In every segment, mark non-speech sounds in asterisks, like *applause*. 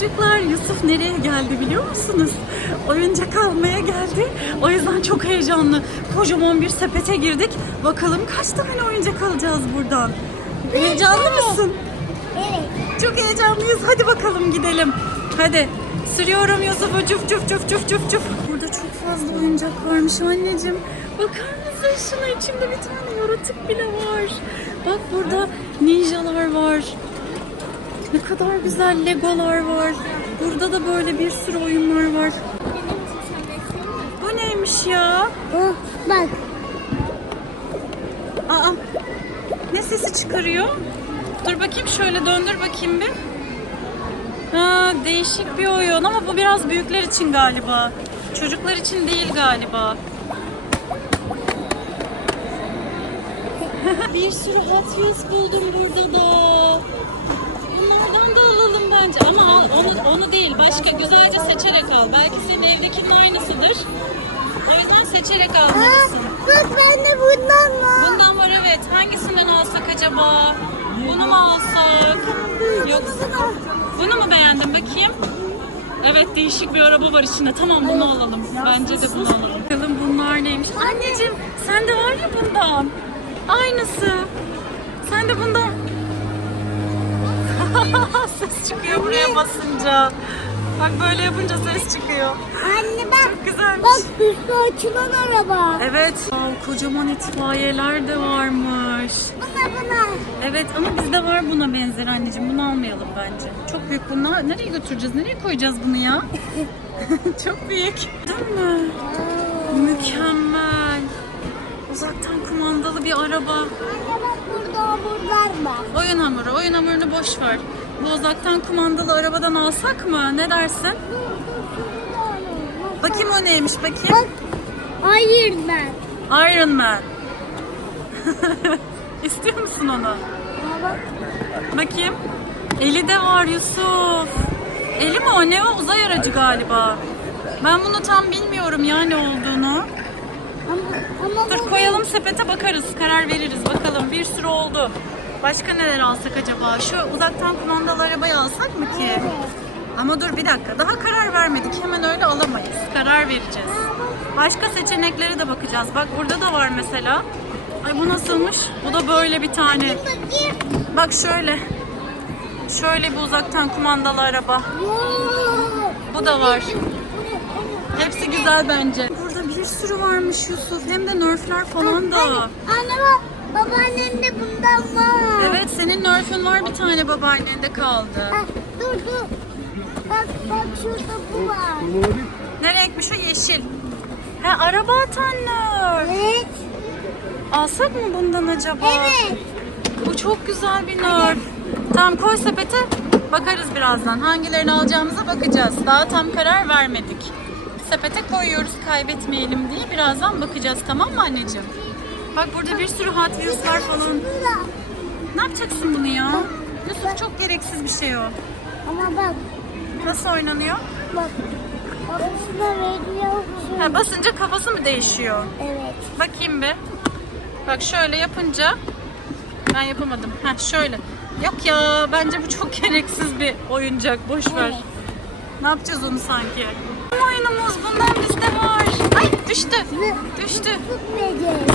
Çocuklar Yusuf nereye geldi biliyor musunuz? Oyuncak almaya geldi. O yüzden çok heyecanlı. Kocaman bir sepete girdik. Bakalım kaç tane oyuncak alacağız buradan. Heyecanlı mısın? Evet. Çok heyecanlıyız. Hadi bakalım gidelim. Hadi. Sürüyorum Yusuf'u cuf cuf cuf cuf cuf cuf. Burada çok fazla oyuncak varmış anneciğim. Bakar mısın şuna içinde bir tane yaratık bile var. Bak burada ninjalar var. Ne kadar güzel legolar var. Burada da böyle bir sürü oyunlar var. Bu neymiş ya? Bak. Aa, ne sesi çıkarıyor? Dur bakayım şöyle döndür bakayım bir. Ha, değişik bir oyun ama bu biraz büyükler için galiba. Çocuklar için değil galiba. *laughs* bir sürü Hot Wheels buldum burada da. Bence ama al, onu, onu değil başka güzelce seçerek al. Belki senin evdekinin aynısıdır. O yüzden seçerek almalısın. bak bende bundan var. Bundan var evet. Hangisinden alsak acaba? Bunu mu alsak? Yoksa bunu mu beğendin bakayım? Evet değişik bir araba var içinde. Tamam bunu alalım. Bence de bunu alalım. Bakalım bunlar neymiş? Anneciğim sende var ya bundan. Aynısı. Sen de bundan. *laughs* ses çıkıyor buraya basınca. Bak böyle yapınca ses çıkıyor. Anne bak. Çok güzelmiş. Bak üstü açılan araba. Evet. Wow, kocaman itfaiyeler de varmış. Buna buna. Evet ama bizde var buna benzer anneciğim. Bunu almayalım bence. Çok büyük bunlar. Nereye götüreceğiz? Nereye koyacağız bunu ya? *laughs* Çok büyük. Değil mi? Mükemmel. Uzaktan kumandalı bir araba. Burada hamurlar var. Oyun hamuru. Oyun hamurunu boş ver. Bu uzaktan kumandalı arabadan alsak mı? Ne dersin? Bakayım o neymiş Bak. bakayım. Hayır ben. Iron Man. *laughs* İstiyor musun onu? Aa, bak. Bakayım. Eli de var Yusuf. Eli mi o? Ne o? Uzay aracı galiba. Ben bunu tam bilmiyorum ya ne olduğunu. Ama, Dur koyalım sepete bakarız. Karar veririz. Bakalım bir sürü oldu. Başka neler alsak acaba? Şu uzaktan kumandalı arabayı alsak mı ki? Ama dur bir dakika. Daha karar vermedik. Hemen öyle alamayız. Karar vereceğiz. Başka seçeneklere de bakacağız. Bak burada da var mesela. Ay bu nasılmış? Bu da böyle bir tane. Bak şöyle. Şöyle bir uzaktan kumandalı araba. Bu da var. Hepsi güzel bence. Bir sürü varmış Yusuf. Hem de nerfler falan da. Anne. Babaannem de bundan var. Evet senin nerfün var bir tane babaannende kaldı. Bak, dur dur. Bak bak şurada bu var. Ne renkmiş o yeşil. Ha araba atan nerf. Evet. Alsak mı bundan acaba? Evet. Bu çok güzel bir nerf. Tamam koy sepete. Bakarız birazdan. Hangilerini alacağımıza bakacağız. Daha tam karar vermedik. Sepete koyuyoruz kaybetmeyelim diye. Birazdan bakacağız tamam mı anneciğim? Bak burada bir sürü Hot Wheels var falan. Ne yapacaksın bunu ya? Yusuf çok gereksiz bir şey o. Ama bak. Nasıl oynanıyor? Bak. Orasında veriyor. Ha, basınca kafası mı değişiyor? Evet. Bakayım bir. Bak şöyle yapınca ben yapamadım. Ha şöyle. Yok ya bence bu çok *laughs* gereksiz bir oyuncak. Boş ver. Evet. Ne yapacağız onu sanki? Oyunumuz bundan bizde var. Ay düştü. Düştü.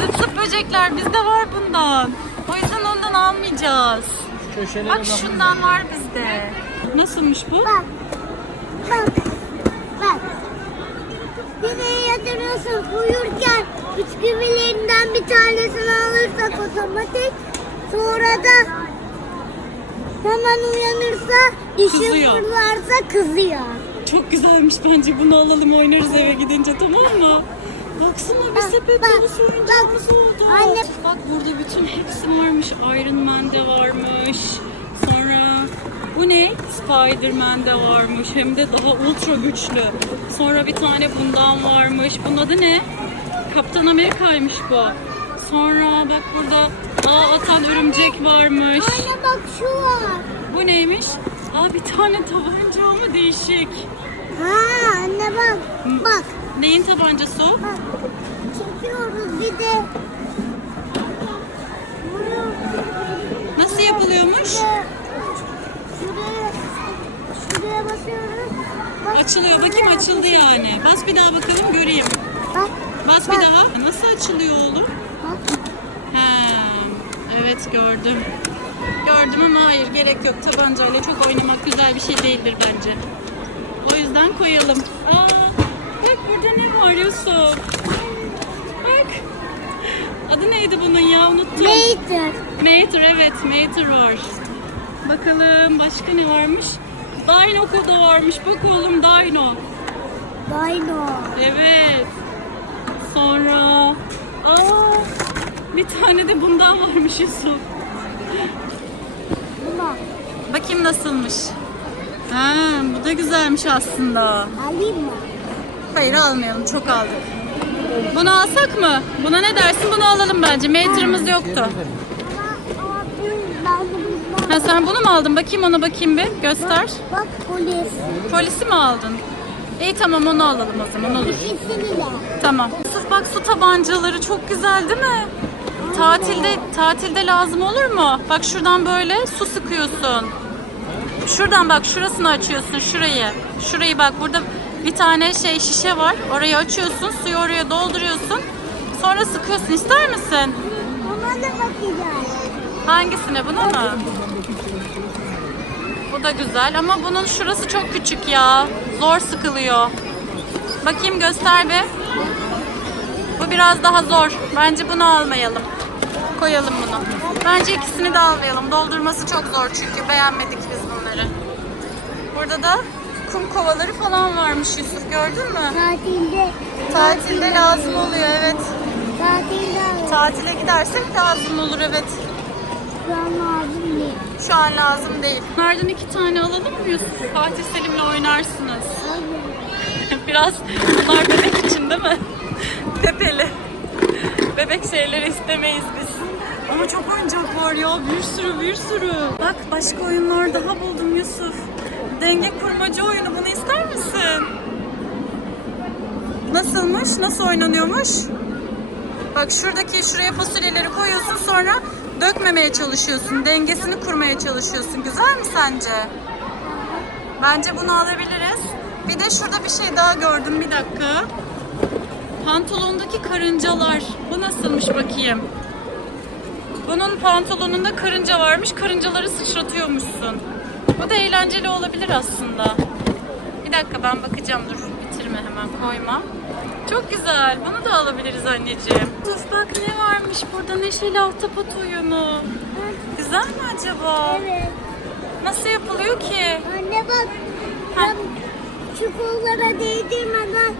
Zıp zıp böcekler bizde var bundan. O yüzden ondan almayacağız. Bak şundan var bizde. Nasılmış bu? Bak. Bak. Bak. De yatırıyorsun uyurken bisküvilerinden bir tanesini alırsak otomatik sonra da hemen uyanırsa işin Kızıyor. fırlarsa kızıyor. Çok güzelmiş bence. Bunu alalım oynarız eve gidince tamam mı? Baksana bir sepet dolusu oyuncağımız oldu. Anne- Bak burada bütün hepsi varmış. Iron Man'de varmış. Sonra bu ne? Spider-Man'de varmış. Hem de daha ultra güçlü. Sonra bir tane bundan varmış. Bunun adı ne? Kaptan Amerika'ymış bu. Sonra bak burada ağ atan örümcek varmış. Anne bak şu var. Bu neymiş? Aa bir tane tabanca ama değişik. Ha anne bak. Bak. Neyin tabancası o? Bak. Çekiyoruz bir de. Vuruyoruz. Nasıl yapılıyormuş? Şuraya, basıyoruz. Bak, Açılıyor. Bakayım açıldı yani. Bas bir daha bakalım göreyim. Bak. Bas bir daha. Nasıl açılıyor oğlum? Bak. He, evet gördüm. Gördüm ama hayır gerek yok. Tabancayla çok oynamak güzel bir şey değildir bence. O yüzden koyalım. Aa, bak burada ne var Yusuf? Bak. Adı neydi bunun ya unuttum. Later. Mater evet Mater var. Bakalım başka ne varmış? Dino kodu varmış. Bak oğlum Dino. Dino. Evet. Sonra aa bir tane de bundan varmış Yusuf. Buna. Bakayım nasılmış. Ha, bu da güzelmiş aslında. Alayım mı? Hayır almayalım çok aldık. Bunu alsak mı? Buna ne dersin? Bunu alalım bence. Mater'ımız yoktu. Ama, ben de bundan. Ha, sen bunu mu aldın? Bakayım ona bakayım bir. Göster. Bak polis. Polisi mi aldın? İyi tamam onu alalım o zaman olur. İkisi bile. Tamam. Yusuf bak su tabancaları çok güzel değil mi? Tatilde tatilde lazım olur mu? Bak şuradan böyle su sıkıyorsun. Şuradan bak şurasını açıyorsun şurayı. Şurayı bak burada bir tane şey şişe var. Orayı açıyorsun, suyu oraya dolduruyorsun. Sonra sıkıyorsun. İster misin? Ona da bakacağız. Hangisine? Buna mı? Bu da güzel ama bunun şurası çok küçük ya. Zor sıkılıyor. Bakayım göster bir. Bu biraz daha zor. Bence bunu almayalım. Koyalım bunu. Bence ikisini de almayalım. Doldurması çok zor çünkü. Beğenmedik. Burada da kum kovaları falan varmış Yusuf. Gördün mü? Tatilde. Tatilde lazım oluyor evet. Tatilde. Tatile gidersek lazım olur evet. Şu an lazım değil. Şu an lazım değil. Bunlardan iki tane alalım mı Yusuf? Fatih Selim'le oynarsınız. *laughs* Biraz bunlar bebek için değil mi? *laughs* Tepeli. Bebek şeyleri istemeyiz biz. Ama çok oyuncak var ya. Bir sürü bir sürü. Bak başka oyunlar daha buldum Yusuf. Denge kurmaca oyunu. Bunu ister misin? Nasılmış? Nasıl oynanıyormuş? Bak şuradaki şuraya fasulyeleri koyuyorsun sonra dökmemeye çalışıyorsun. Dengesini kurmaya çalışıyorsun. Güzel mi sence? Bence bunu alabiliriz. Bir de şurada bir şey daha gördüm. Bir dakika. Pantolondaki karıncalar. Bu nasılmış bakayım. Bunun pantolonunda karınca varmış. Karıncaları sıçratıyormuşsun. Bu da eğlenceli olabilir aslında. Bir dakika ben bakacağım. Dur bitirme hemen koyma. Çok güzel. Bunu da alabiliriz anneciğim. Bak ne varmış burada neşeli ahtapot oyunu. Güzel mi acaba? Evet. Nasıl yapılıyor ki? Anne bak. Ha. Kollara değdirmeden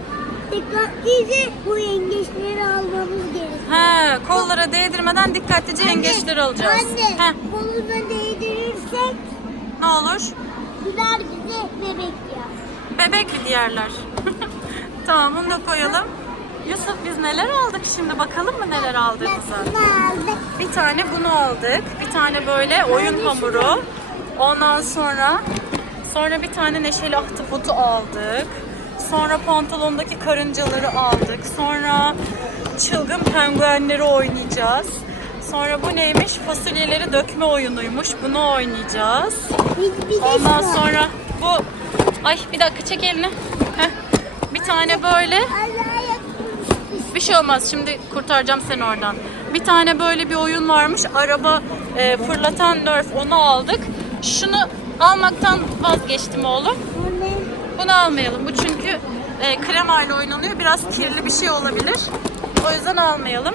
dikkatlice bu yengeçleri almamız gerekiyor. He, kollara değdirmeden dikkatlice yengeçleri alacağız. Anne, Heh, koluna değdirirsek ne olur? gider bize bebek ya. Bebek mi diğerler? *laughs* tamam bunu da koyalım. Yusuf biz neler aldık şimdi bakalım mı neler aldığımızı? Bir tane bunu aldık. Bir tane böyle oyun hamuru. Ondan sonra sonra bir tane neşeli ahtapotu aldık. Sonra pantolondaki karıncaları aldık. Sonra çılgın penguenleri oynayacağız. Sonra bu neymiş? Fasulyeleri dökme oyunuymuş. Bunu oynayacağız. Ondan sonra bu ay bir dakika çek elini. Heh. Bir tane böyle bir şey olmaz şimdi kurtaracağım seni oradan. Bir tane böyle bir oyun varmış. Araba e, fırlatan nerf onu aldık. Şunu almaktan vazgeçtim oğlum. Bunu almayalım. Bu çünkü e, kremayla oynanıyor. Biraz kirli bir şey olabilir. O yüzden almayalım.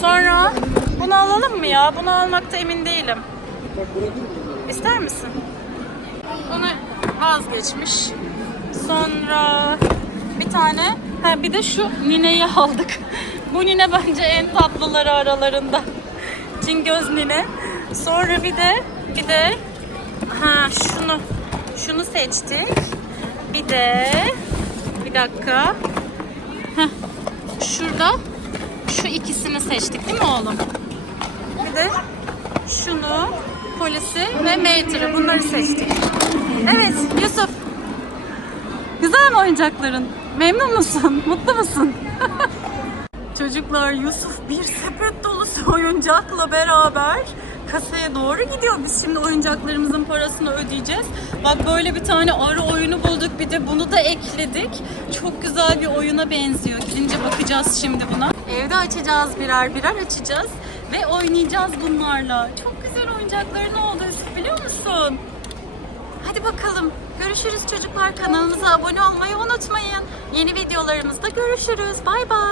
Sonra bunu alalım mı ya? Bunu almakta emin değilim. İster misin? Bunu vazgeçmiş. Sonra bir tane ha bir de şu nineyi aldık. *laughs* Bu nine bence en tatlıları aralarında. *laughs* Cingöz nine. Sonra bir de bir de ha şunu şunu seçtik. Bir de bir dakika. Heh, şurada şu ikisini seçtik değil mi oğlum? Bir de şunu, polisi ve Mater'ı bunları seçtik. Evet Yusuf. Güzel mi oyuncakların? Memnun musun? *laughs* Mutlu musun? *laughs* Çocuklar Yusuf bir sepet dolusu oyuncakla beraber kasaya doğru gidiyor. Biz şimdi oyuncaklarımızın parasını ödeyeceğiz. Bak böyle bir tane arı oyunu bulduk. Bir de bunu da ekledik. Çok güzel bir oyuna benziyor. Gidince bakacağız şimdi buna. Evde açacağız birer birer açacağız. Ve oynayacağız bunlarla. Çok güzel oyuncakların oldu Yusuf biliyor musun? Hadi bakalım. Görüşürüz çocuklar. Kanalımıza abone olmayı unutmayın. Yeni videolarımızda görüşürüz. Bay bay.